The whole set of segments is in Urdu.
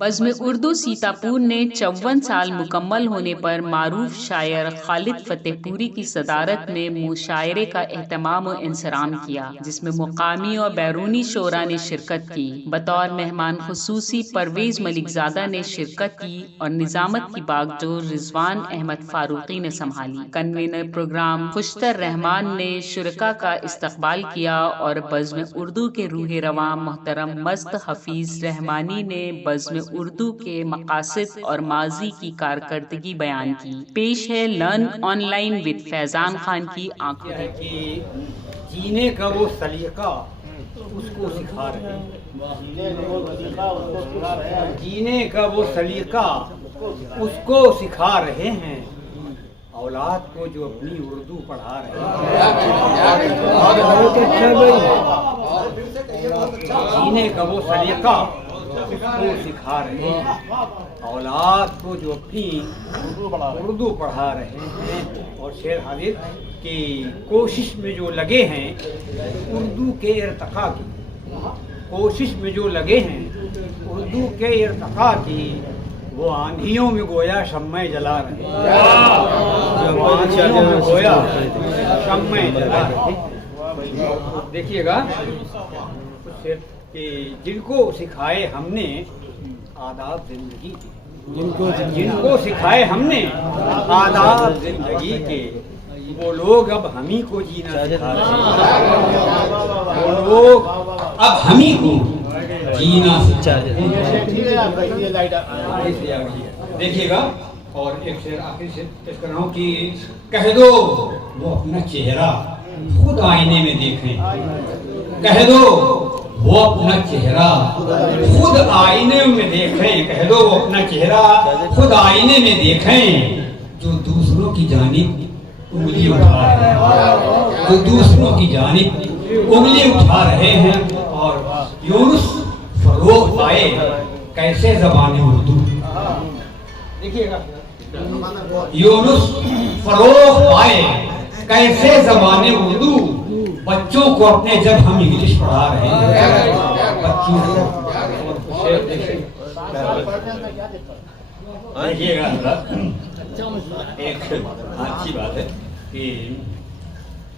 بزم اردو سیتاپور نے 54 سال مکمل ہونے پر معروف شاعر خالد فتح پوری کی صدارت میں مشاعرے کا اہتمام و انصرام کیا، جس میں مقامی اور بیرونی شعراء نے شرکت کی۔ بطور مہمان خصوصی پرویز ملک زادہ نے شرکت کی اور نظامت کی باگڈور رضوان احمد فاروقی نے سنبھالی۔ کنوینر پروگرام خوشتر رحمان نے شرکاء کا استقبال کیا اور بزم اردو کے روح رواں محترم مست حفیظ رحمانی نے بزم اردو کے مقاصد اور ماضی کی کارکردگی بیان کی۔ پیش ہے لرن آن لائن وتھ فیضان خان کی آنکھوں کہ جینے کا وہ سلیقہ اس کو سکھا رہے ہیں، جینے کا وہ سلیقہ اس کو سکھا رہے ہیں، اولاد کو جو اپنی اردو پڑھا رہے ہیں۔ جینے کا وہ سلیقہ اس کو سکھا رہے ہیں، اولاد کو جو اپنی اردو پڑھا رہے ہیں۔ اور شعر حاضر کی کوشش میں جو لگے ہیں اردو کے ارتقاء کی، کوشش میں جو لگے ہیں اردو کے ارتقاء کی، وہ آندھیوں میں گویا شمع جلا رہے ہیں، آندھیوں میں گویا شمع جلا رہے ہیں۔ دیکھیے گا کہ جن کو سکھائے ہم نے آداب زندگی کے، جن کو سکھائے ہم نے آداب زندگی کے، وہ لوگ اب ہمیں کو جینا سکھا رہے ہیں، وہ لوگ اب ہمیں کو جینا سکھا رہے ہیں۔ دیکھیے گا اور ایک شعر آخری سے پیش کر رہا ہوں کہ کہہ دو وہ اپنا چہرہ خود آئینے میں دیکھیں، کہہ دو وہ اپنا چہرہ خود آئینے میں دیکھیں، کہہ دو وہ اپنا چہرہ خود آئینے میں دیکھیں، جو دوسروں کی جانب انگلی اٹھا رہے ہیں، جو دوسروں کی جانب انگلی اٹھا رہے ہیں۔ اور یونس فروغ پائے کیسے زبان اردو، دیکھیے گا یونس فروغ پائے کیسے زبان اردو، بچوں کو اپنے جب ہم انگلش پڑھا رہے ہیں، بچوں کو دیکھیے گا ایک اچھی بات ہے کہ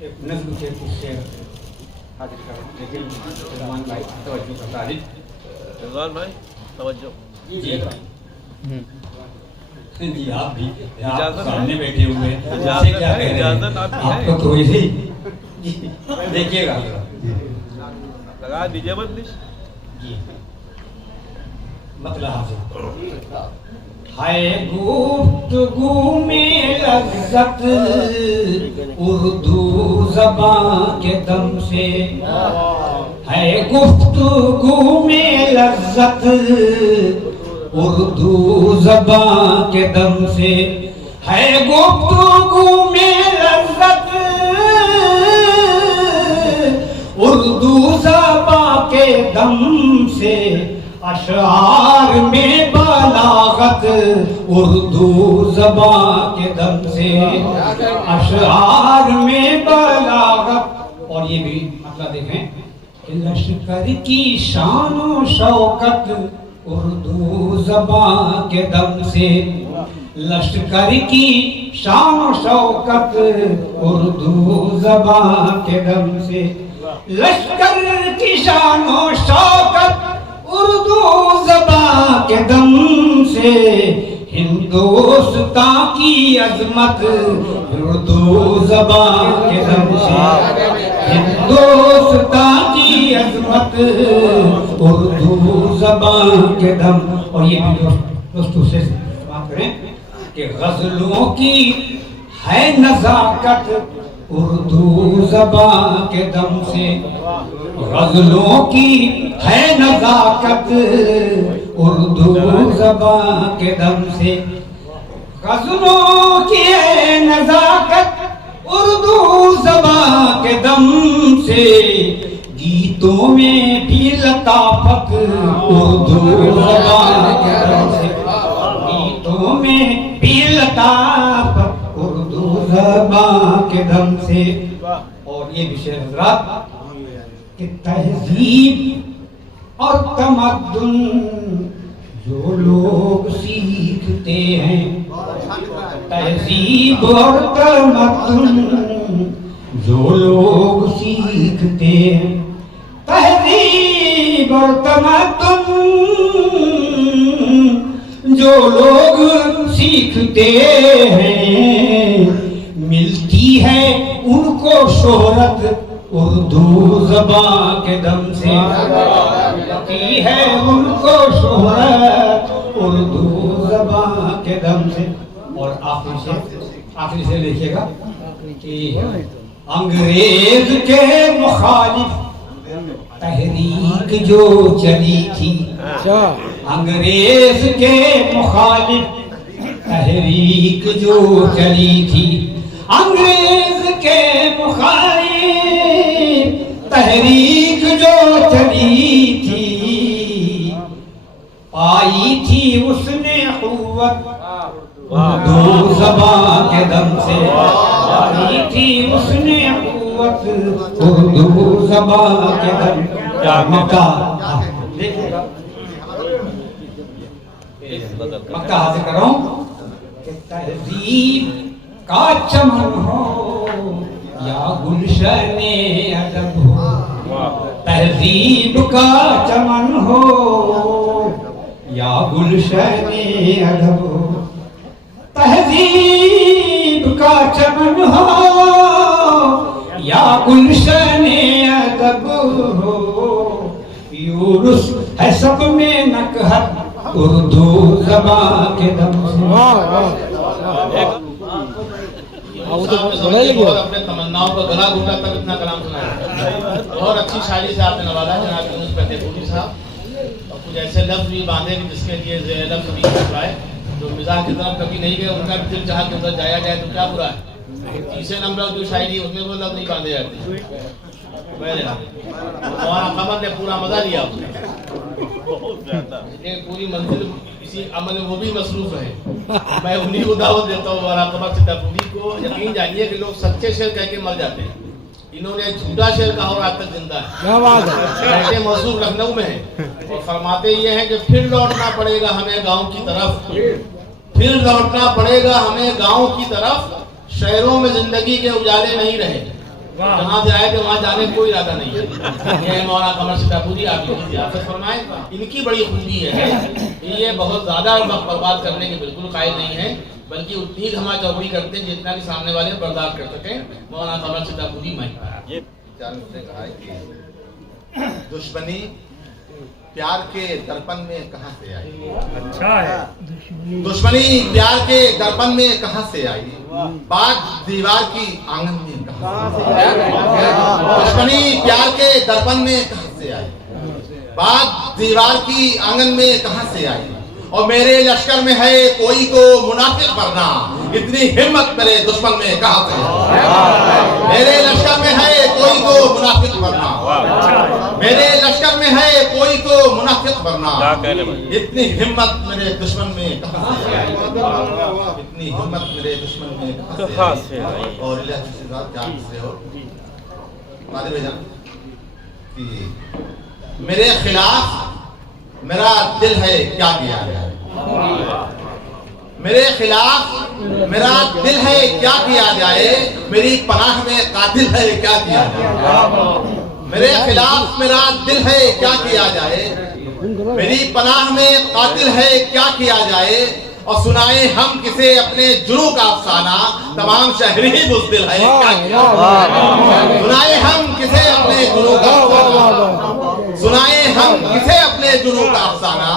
ایک نظم سے شعر حاضر کر رہا ہوں، لیکن رضوان بھائی توجہ کا طالب، رضوان بھائی توجہ جی آپ بھی اجازت سامنے بیٹھے ہوئے اجازت آپ کو تو ایسے ہی دیکھیے گا لگا دیجیے بندش جی مطلب حاصل ہے گفتگو میں لذت اردو زبان کے دم سے، ہے گفتگو میں لذت اردو زبان کے دم سے، ہے گفتگو میں لذت اردو زبان کے دم سے، اشعار میں بلاغت اردو زبان کے دم سے، اشعار میں بلاغت۔ اور یہ بھی مطلب دیکھیں کہ لشکر کی شان و شوکت اردو زبان کے دم سے، لشکر کی شان و شوکت اردو زبان کے دم سے، لشکر کی شان و شوکت اردو زبان کے دم سے، ہندوستان کی عظمت اردو زبان کے دم سے، ہندوستان کی عظمت اردو زبان کے دم۔ اور یہ بھی دوستوں سے بات کریں کہ غزلوں کی ہے نزاکت اردو زبان کے دم سے، غزلوں کی ہے نزاکت اردو زبان کے دم سے، غزلوں کی ہے نزاکت اردو زبان کے دم سے، گیتوں میں بھی لطافت اردو زبان کے دم سے، گیتوں میں بھی لطافت اردو زبان کے دم سے۔ اور یہ بھی شعر حضرات کہ تہذیب اور تمدن جو لوگ سیکھتے ہیں تہذیب اور تمدن، جو لوگ سیکھتے ہیں تہذیب اور تمدن، جو لوگ سیکھتے ہیں ملتی ہے ان کو شہرت اردو زبان کے دم سے، ملتی ہے ان کو شہرت اردو زبان کے دم سے۔ اور آخری سے لکھیے گا کہ انگریز کے مخالف تحریک جو چلی تھی، انگریز کے مخالف تحریک جو چلی تھی، انگریز کے مخالف تحریک جو چلی تھی، پائی تھی اس نے قوت اردو زبان کے دم سے، پائی تھی اس نے قوت اردو زبان کے دم سے۔ مکہ حاضر کر رہا ہوں کہ تہذیب کا چمن ہو یا گلشن ادب ہو، تہذیب کا چمن ہو یا گلشن ادب ہو، تہذیب کا چمن ہو یا گلشن ادب ہو، یونس ہے سب میں نکہت اردو زبان کے دم سے۔ اپنے تمناؤں کا گلا گھٹا کر اتنا کلام سنایا، بہت اچھی شاعری سے آپ نے نوازا جناب یونس فتح پوری صاحب، اور کچھ ایسے لفظ بھی باندھے کہ جس کے لیے زیر لفظ بھی کرائے جو مزاح کی طرف کبھی نہیں گئے، ان کا بھی دل چاہا کہ ادھر جایا جائے تو کیا برا ہے۔ تیسرے نمبر جو شاعری اس میں وہ لفظ نہیں باندھے جاتے، ہمارا خبر نے پورا مزہ لیا اس نے، پوری منزل اسی عمل میں وہ بھی مصروف ہے۔ میں انہیں کو دعوت دیتا ہوں ہمارا خبر سے تبدیلی کو، یقین جانیے کہ لوگ سچے شعر کہہ کے مر جاتے ہیں، انہوں نے جھوٹا شعر کہا اور آج تک زندہ ہے۔ موضوع لکھنؤ میں ہے اور فرماتے یہ ہیں کہ پھر لوٹنا پڑے گا ہمیں گاؤں کی طرف، پھر لوٹنا پڑے گا ہمیں گاؤں کی طرف، شہروں میں زندگی کے اجالے نہیں رہے، جہاں سے آئے تھے وہاں جانے کوئی ارادہ نہیں ہے۔ یہ مولانا قمر ستاپوری آپ کی ضیافت فرمائے، ان کی بڑی خوبی ہے یہ بہت زیادہ وقت برباد کرنے کے بالکل قائل نہیں ہے، بلکہ اتنی ہی ہما چوڑی کرتے ہیں جتنا کہ سامنے والے برداشت کر سکیں۔ مولانا قمر ستاپوری میں کہا کہ دشمنی پیار کے درپن میں کہاں سے آئی، دشمنی پیار کے درپن میں کہاں سے آئی، بات دیوار کی آنگن میں کہاں سے آئی، دشمنی پیار کے درپن میں کہاں سے آئی، بات دیوار کی آنگن میں کہاں سے آئی، اور میرے لشکر میں ہے کوئی کو منافق بننا، اتنی ہمت میرے دشمن میں کہاں سے آئی، میرے لشکر میں ہے کوئی کو منافق بننا، میرے لشکر میں ہے کوئی کو منافق بننا، اتنی ہمت میرے دشمن میں کہاں سے آئی، اتنی ہمت میرے دشمن میں کہاں سے آئی۔ اور اللہ کی ذات جان سے ہو مادر جان کہ میرے خلاف میرا دل ہے کیا کیا جائے، میرے خلاف میرا دل ہے کیا کیا جائے، میری پناہ میں قاتل ہے کیا کیا جائے، میرے خلاف میرا دل ہے کیا کیا جائے، میری پناہ میں قاتل ہے کیا کیا جائے، اور سنائے ہم کسے اپنے جنوں کا افسانہ، تمام شہری ہی بزدل ہے کیا کیا جائے، سنائے ہم کسے اپنے جنوں کا افسانہ، سنائے ہم کسے اپنے جنوں کا افسانہ،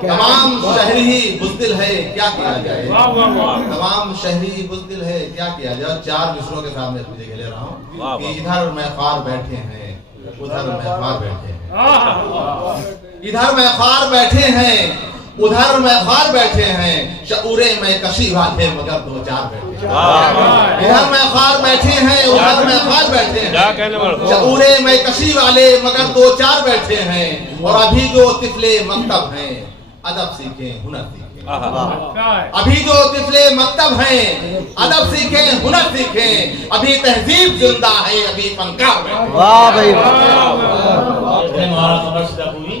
تمام شہری ہی بزدل ہے کیا کیا جائے، تمام شہری بزدل ہے کیا کیا جائے۔ چار مصروں کے ساتھ میں مجھے لے رہا ہوں کہ ادھر میں خوار بیٹھے ہیں، ادھر میں خوار بیٹھے ہیں، ادھر میں خوار بیٹھے ہیں، ادھر میں خوار بیٹھے ہیں، شعور میں کشی والے مگر دو چار بیٹھے ہیں، ادھر میں خوار بیٹھے ہیں، ادھر میں خوار بیٹھے ہیں، شعور میں کشی والے مگر دو چار بیٹھے ہیں، اور ابھی جو طفلے مکتب ہیں ادب سیکھیں ہنر سیکھیں، ابھی جو طفلے مکتب ہیں ادب سیکھیں ہنر سیکھیں، ابھی تہذیب زندہ ہے ابھی فنکار بیٹھے ہیں۔ مولانا قمر ستاپوری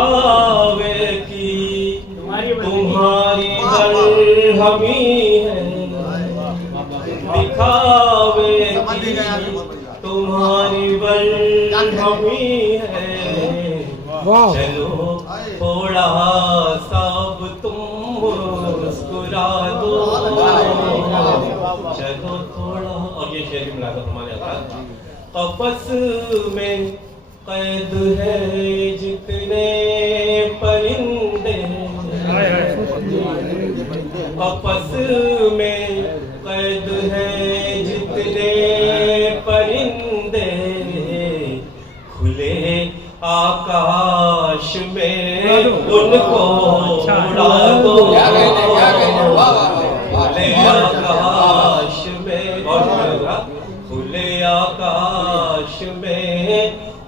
دکھاوے کی تمہاری برہمی ہے، دکھاوے کی تمہاری برہمی ہے، چلو تھوڑا سب تم مسکرا دو، چلو تھوڑا. اور یہ شعر بھی ملا کر ہمارے حضرات. قفس میں قید ہے جتنے پرندے، قفس میں قید ہے جتنے پرندے، کھلے آکاش میں ان کو اڑا دو، کھلے آکاش میں، کھلے آکاش میں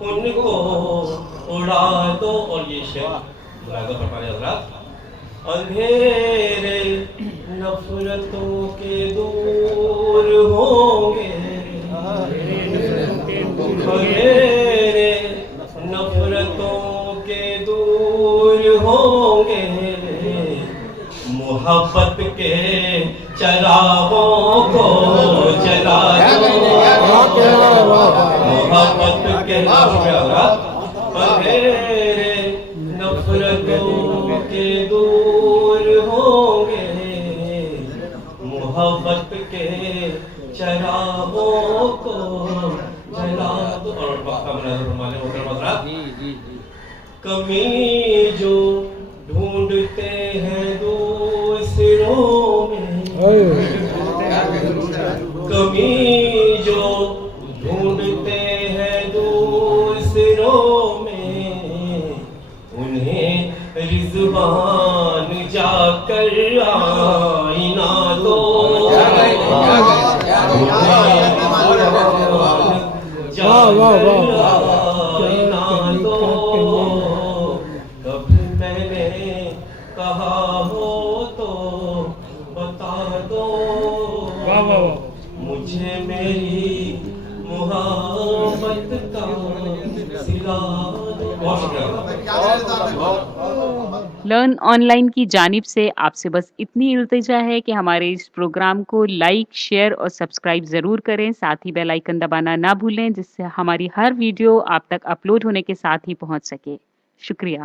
ان کو اڑا دو. اور یہ شعر ملاحظہ فرمائے حضرات. اندھیرے نفرتوں کے دور ہوں گے، اندھیرے نفرتوں کے دور ہوں گے، محبت کے چراغوں کو جلا دو، محبت کے اندھیرے نفرتوں کے دور ہوں گے، محبت کے چراغوں کو جلا دو. اور وقت کا مناظر ہمارے محترم حضرات. کمی جو ڈھونڈتے ہیں دوسروں میں، کمی جو ڈھونڈتے ہیں دوسروں میں، انہیں رضوان جا کر آئینہ دو، جا کر آئینہ دو. کبھی میں نے کہا ہو تو بتا دو، مجھے میری محبت کا سلا دو. لرن آن لائن کی جانب سے آپ سے بس اتنی التجا ہے کہ ہمارے اس پروگرام کو لائک، شیئر اور سبسکرائب ضرور کریں. ساتھ ہی بیل آئیکن دبانا نہ بھولیں، جس سے ہماری ہر ویڈیو آپ تک اپلوڈ ہونے کے ساتھ ہی پہنچ سکے. شکریہ.